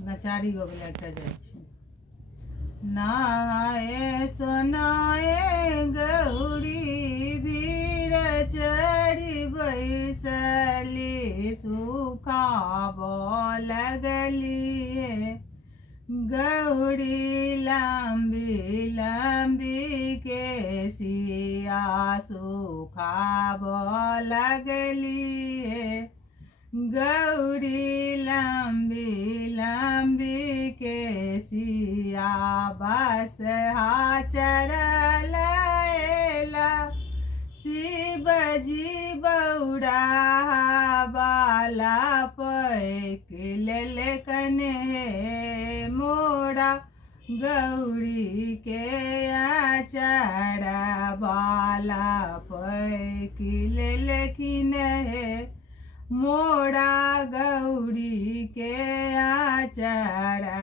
नचारी गबले एक जाइ छी। नहाए सोनाए गौरी भीड़ चढ़ी बैसली सुखाब लगलिए। गौरी लंबी लंबी केसिया सुखाब लगलिए। गौरी लंबी लंबी केसिया बसहा चढ़ल एला। शिव जी बौरा बाला पैक लेलकन हे मोरा। गौरी के अचरा बाला पैक लेलखिन हे मोरा। गौरी के अचरा